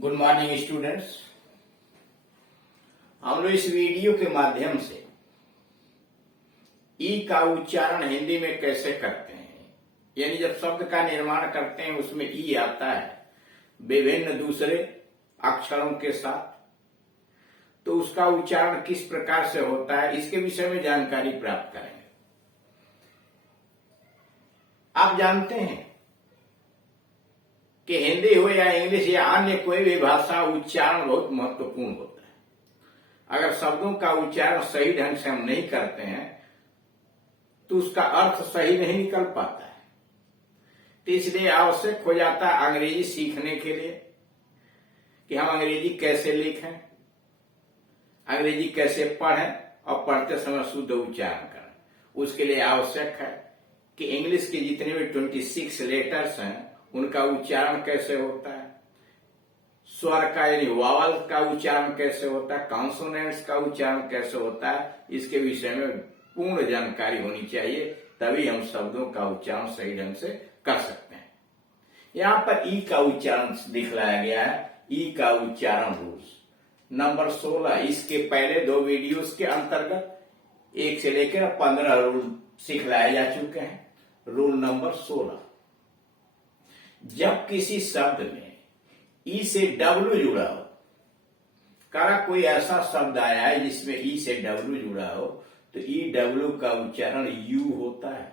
Good morning students. हम लोग इस वीडियो के माध्यम से ई का उच्चारण हिंदी में कैसे करते हैं, यानी जब शब्द का निर्माण करते हैं उसमें ई आता है विभिन्न दूसरे अक्षरों के साथ, तो उसका उच्चारण किस प्रकार से होता है इसके विषय में जानकारी प्राप्त करेंगे। आप जानते हैं कि हिंदी हो या इंग्लिश या अन्य कोई भी भाषा, उच्चारण बहुत महत्वपूर्ण होता है। अगर शब्दों का उच्चारण सही ढंग से हम नहीं करते हैं तो उसका अर्थ सही नहीं निकल पाता है। तो इसलिए आवश्यक हो जाता है अंग्रेजी सीखने के लिए कि हम अंग्रेजी कैसे लिखें, अंग्रेजी कैसे पढ़ें और पढ़ते समय शुद्ध उच्चारण करें। उसके लिए आवश्यक है कि इंग्लिश के जितने भी 26 लेटर्स हैं उनका उच्चारण कैसे होता है, स्वर का यानी वावल का उच्चारण कैसे होता है, कॉन्सोनेंट्स का उच्चारण कैसे होता है, इसके विषय में पूर्ण जानकारी होनी चाहिए, तभी हम शब्दों का उच्चारण सही ढंग से कर सकते हैं। यहां पर ई का उच्चारण दिखलाया गया है। ई का उच्चारण रूल्स नंबर 16। इसके पहले 2 वीडियोस के अंतर्गत 1 से लेकर 15 रूल सिखलाए जा चुके हैं। रूल नंबर 16, जब किसी शब्द में ई से डब्ल्यू जुड़ा हो, करा कोई ऐसा शब्द आया है जिसमें ई से डब्ल्यू जुड़ा हो, तो ई डब्ल्यू का उच्चारण यू होता है।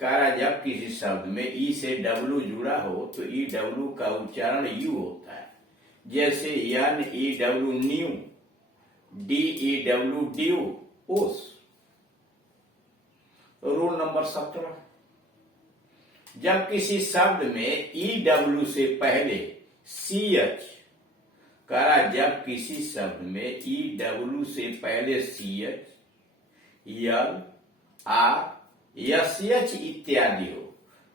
करा जब किसी शब्द में ई से डब्ल्यू जुड़ा हो तो ई डब्ल्यू का उच्चारण यू होता है। जैसे N E W new, D E W dew, ओस। रूल नंबर 17, जब किसी शब्द में ई डब्ल्यू से पहले सी एच, करा जब किसी शब्द में ई डब्ल्यू से पहले C H, L, R, S H इत्यादि हो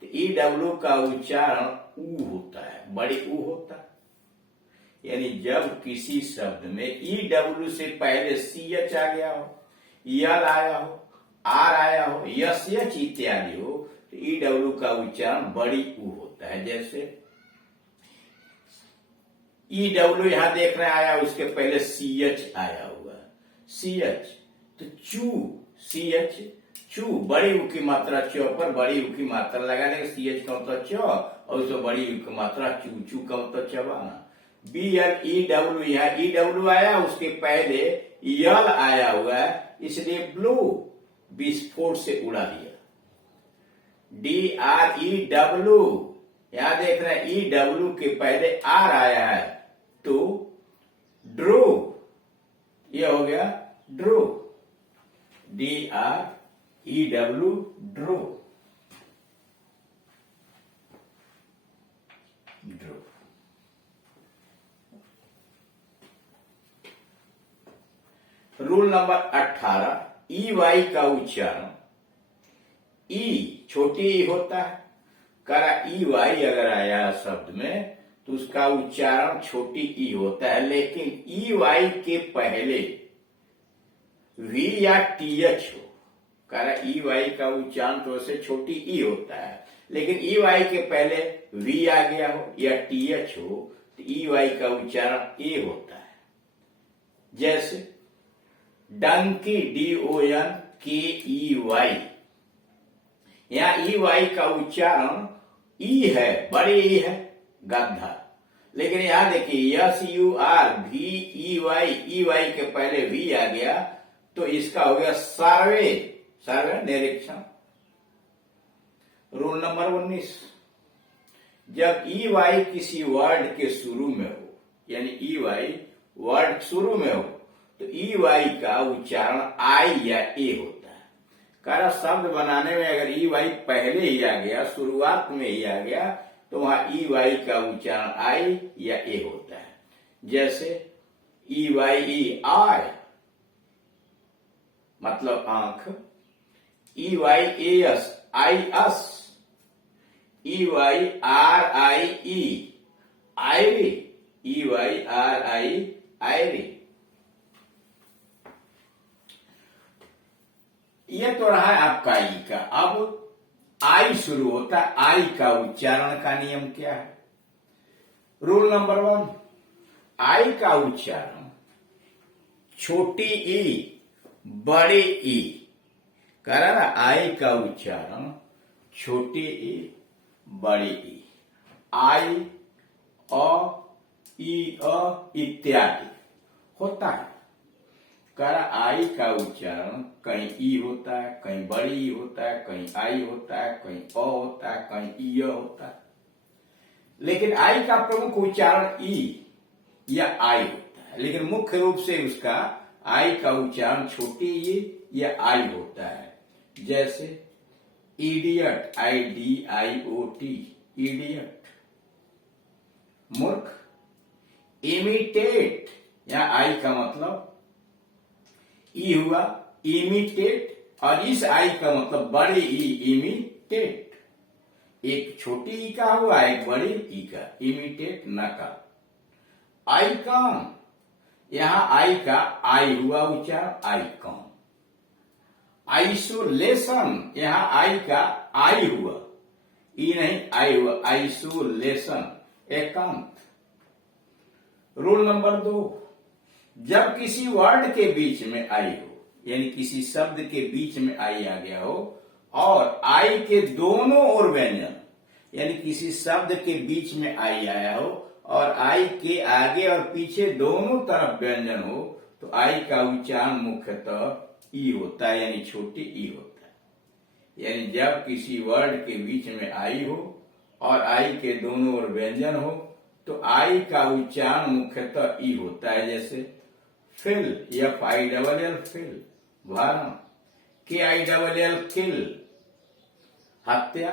तो ई डब्ल्यू का उच्चारण ऊ होता है, बड़ी ऊ होता है। यानी जब किसी शब्द में ई डब्ल्यू से पहले सी एच आ गया हो, यल आया हो, आर आया हो, एस एच इत्यादि हो तो ई डब्ल्यू का उच्चारण बड़ी ऊ होता है। जैसे ई डब्ल्यू यहां देख रहे हैं आया, उसके पहले सी एच आया हुआ है, सी एच तो चू, सी एच चू, बड़ी ऊ की मात्रा च पर बड़ी ऊ की मात्रा लगाने का, सी एच का मतलब च और उसको बड़ी ऊ की मात्रा चू, चू का मतलब चबाना। बी एल ई डब्ल्यू, यहां ई डब्ल्यू आया, उसके पहले यल आया हुआ है, इसलिए ब्लू, विस्फोट से उड़ा दिया। डी आर ई डब्ल्यू, यहां देख रहे हैं ई डब्ल्यू के पहले आर आया है तो ड्रो, ये हो गया draw, D R E W, draw, draw. Rule number 18, E Y का उच्चारण ई छोटी ई होता है। करा ई वाई अगर आया शब्द में तो उसका उच्चारण छोटी ई होता है, लेकिन ई वाई के पहले वी या टी एच हो, करा ई वाई का उच्चारण तो ऐसे छोटी ई होता है, लेकिन ई वाई के पहले वी आ गया हो या टी एच हो तो ई वाई का उच्चारण ए होता है। जैसे डंकी, डी ओ एन के ई वाई, यहां ई वाई का उच्चारण ई है, बड़ी ई है, गधा, लेकिन यहां देखिए एस यू आर भी ई वाई के पहले वी आ गया तो इसका हो गया सर्वे, सर्वे निरीक्षण। रूल नंबर 19, जब ई वाई किसी वर्ड के शुरू में हो, यानी ई वाई वर्ड शुरू में हो तो ई वाई का उच्चारण आई या ए होता है। करा शब्द बनाने में अगर ई वाई पहले ही आ गया, शुरुआत में ही आ गया तो वहां ई वाई का उच्चारण आई या ए होता है। जैसे ई वाई ई आई मतलब आंख, E Y A S eyas, E Y R I E eyrie, E Y R I eyrie. ये तो रहा है आपका ई का। अब आई शुरू होता है, आई का उच्चारण का नियम क्या है? रूल नंबर 1, आई का उच्चारण छोटी ई बड़ी ई, कह रहा ना, आई का उच्चारण छोटी ई बड़ी ई, आई अ ई अ इत्यादि होता है। कह रहा आई का उच्चारण कहीं ई होता है, कहीं बड़ी ई होता है, कहीं आई होता है, कहीं अ होता है, कहीं ई होता है। लेकिन आई का प्रमुख उच्चारण ई या आई होता है, लेकिन मुख्य रूप से उसका आई का उच्चारण छोटी ई या आई होता है। जैसे इडियट, IDIOT, इडियट, मूर्ख। इमिटेट, या आई का मतलब ई हुआ, इमिटेट, और इस आई का मतलब बड़ी ई, इमिटेट। एक छोटी ई का हुआ, एक बड़ी ई का, इमिटेट न का। आईकॉन, यहां आई का आई हुआ उच्चारण, आईकॉन। आइसोलेशन, यहां आई का आई हुआ, ई नहीं आई हुआ, आइसोलेशन, एकांत। रूल नंबर 2, जब किसी वर्ड के बीच में आई हो, यानी किसी शब्द के बीच में आई आ गया हो और आई के दोनों ओर व्यंजन, यानी किसी शब्द के बीच में आई आया हो और आई के आगे और पीछे दोनों तरफ व्यंजन हो, तो आई का उच्चारण मुख्यतः ई होता है, यानी छोटी ई होता है। यानी जब किसी वर्ड के बीच में आई हो और आई के दोनों ओर व्यंजन हो, तो आई का उच्चारण मुख्यतः ई होता है। जैसे फिल, FILL, फिल, भरण। KILL, किल, हत्या।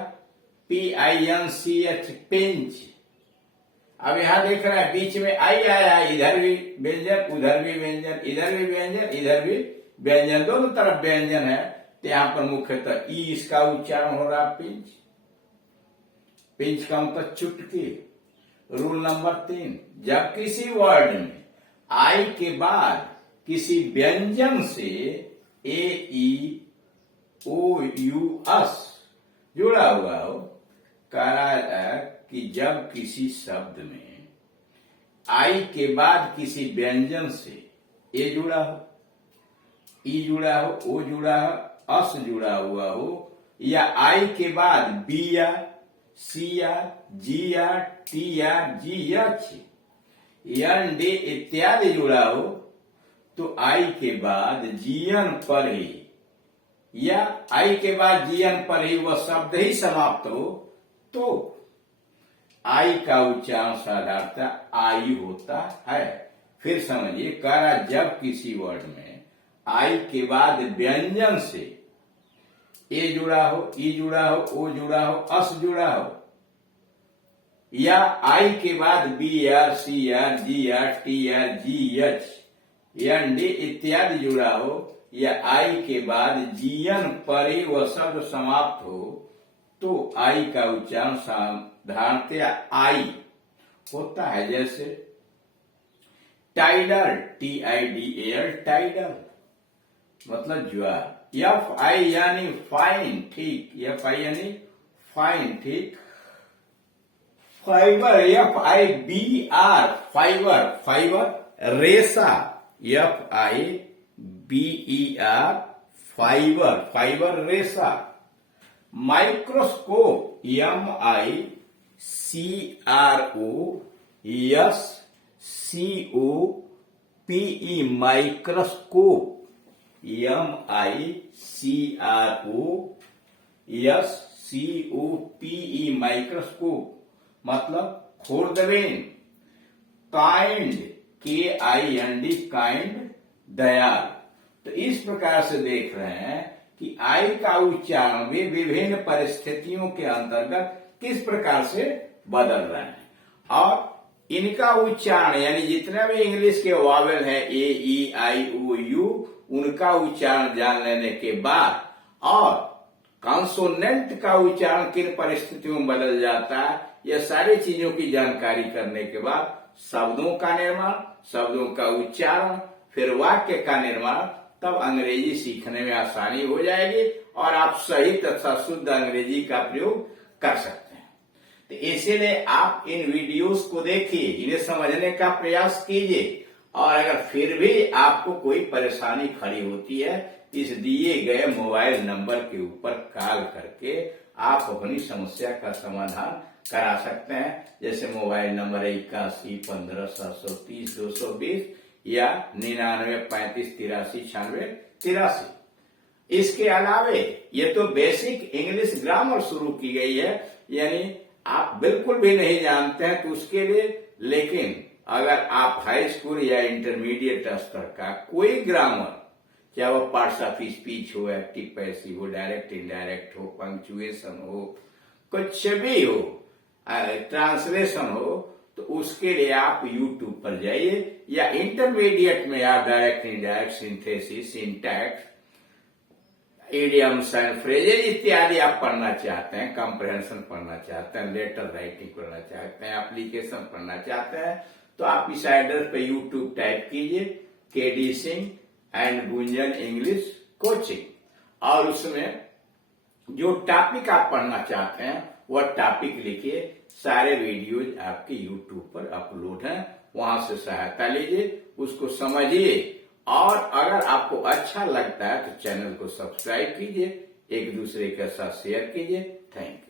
PINCH, pinch. अब यहां देख रहे हैं बीच में आई आया है, इधर भी व्यंजन, उधर भी व्यंजन, इधर भी व्यंजन, इधर भी व्यंजन, दोनों तरफ व्यंजन है, तो यहां पर मुख्यतः ई इसका उच्चारण हो रहा, पिंच। पिंच का मतलब चुटकी। रूल नंबर 3, जब किसी वर्ड में आई के बाद किसी व्यंजन से AEOUS जुड़ा हुआ हो, कह रहा है कि जब किसी शब्द में आई के बाद किसी व्यंजन से ए जुड़ा हो, ई जुड़ा हो, ओ जुड़ा हो, अस जुड़ा हुआ हो, या आई के बाद BR, CR, GR, TR, GH, ND इत्यादि जुड़ा हो, तो आई के बाद जीएन पर ही, या आई के बाद जीएन पर ही वह शब्द ही समाप्त हो, तो आई का उच्चारण साधारणतः आई होता है। फिर समझिए, कह रहा जब किसी वर्ड में आई के बाद व्यंजन से ए जुड़ा हो, ई जुड़ा हो, ओ जुड़ा हो, अस जुड़ा हो, या आई के बाद BR, CR, GR, TR, GH, ND इत्यादि जुड़ा हो, या आई के बाद जीएन पर ही वह शब्द समाप्त हो, तो आई का उच्चारण साधारणतः आई होता है। जैसे टाइडल, TIDAL, टाइडल, मतलब ज्वार। FI यानी फाइन, ठीक, FI यानी फाइन, ठीक। Fibre, FIBR, fibre, fibre. रेशा, FIBER, फाइबर, फाइबर, रेशा। Microscope, MICROSCOPE, microscope, MICROSCOPE, microscope, मतलब खुर्दबीन। काइंड, KIND, काइंड, दयाल। तो इस प्रकार से देख रहे हैं कि आई का उच्चारण भी विभिन्न परिस्थितियों के अंतर्गत किस प्रकार से बदल रहे हैं, और इनका उच्चारण, यानी जितने भी इंग्लिश के वावेल हैं AEIOU, उनका उच्चारण जान लेने के बाद, और कॉन्सोनेंट का उच्चारण किन परिस्थितियों में बदल जाता है, यह सारी चीजों की जानकारी करने के बाद शब्दों का निर्माण, शब्दों का उच्चारण, फिर वाक्य का निर्माण, तब अंग्रेजी सीखने में आसानी हो जाएगी और आप सही तथा शुद्ध अंग्रेजी का प्रयोग कर सकते हैं। तो इसीलिए आप इन वीडियोस को देखिए, इन्हें समझने का प्रयास कीजिए, और अगर फिर भी आपको कोई परेशानी खड़ी होती है, इस दिए गए मोबाइल नंबर के ऊपर कॉल करके आप अपनी समस्या का समाधान करा सकते हैं। जैसे मोबाइल नंबर 8115 730 220 या 9935839693। इसके अलावे ये तो बेसिक इंग्लिश ग्रामर शुरू की गई है, यानी आप बिल्कुल भी नहीं जानते हैं तो उसके लिए। लेकिन अगर आप हाई स्कूल या इंटरमीडिएट स्तर का कोई ग्रामर, चाहे वो पार्ट्स ऑफ स्पीच हो, एक्टिव पैसिव हो, डायरेक्ट इनडायरेक्ट हो, पंक्चुएशन हो, कुछ भी हो, ट्रांसलेशन हो, तो उसके लिए आप यूट्यूब पर जाइए, या इंटरमीडिएट में आप direct indirect, synthesis, syntax, idioms and phrases इत्यादि आप पढ़ना चाहते हैं, कॉम्प्रहेंशन पढ़ना चाहते हैं, लेटर राइटिंग पढ़ना चाहते हैं, एप्लीकेशन पढ़ना चाहते हैं, तो आप इस एड्रेस पे यूट्यूब टाइप कीजिए KD Singh and Gunjan English coaching, और उसमें जो टॉपिक आप पढ़ना चाहते हैं वह टॉपिक लिखिए। सारे वीडियोज आपके यूट्यूब पर अपलोड हैं, वहां से सहायता लीजिए, उसको समझिए, और अगर आपको अच्छा लगता है तो चैनल को सब्सक्राइब कीजिए, एक दूसरे के साथ शेयर कीजिए। Thank you.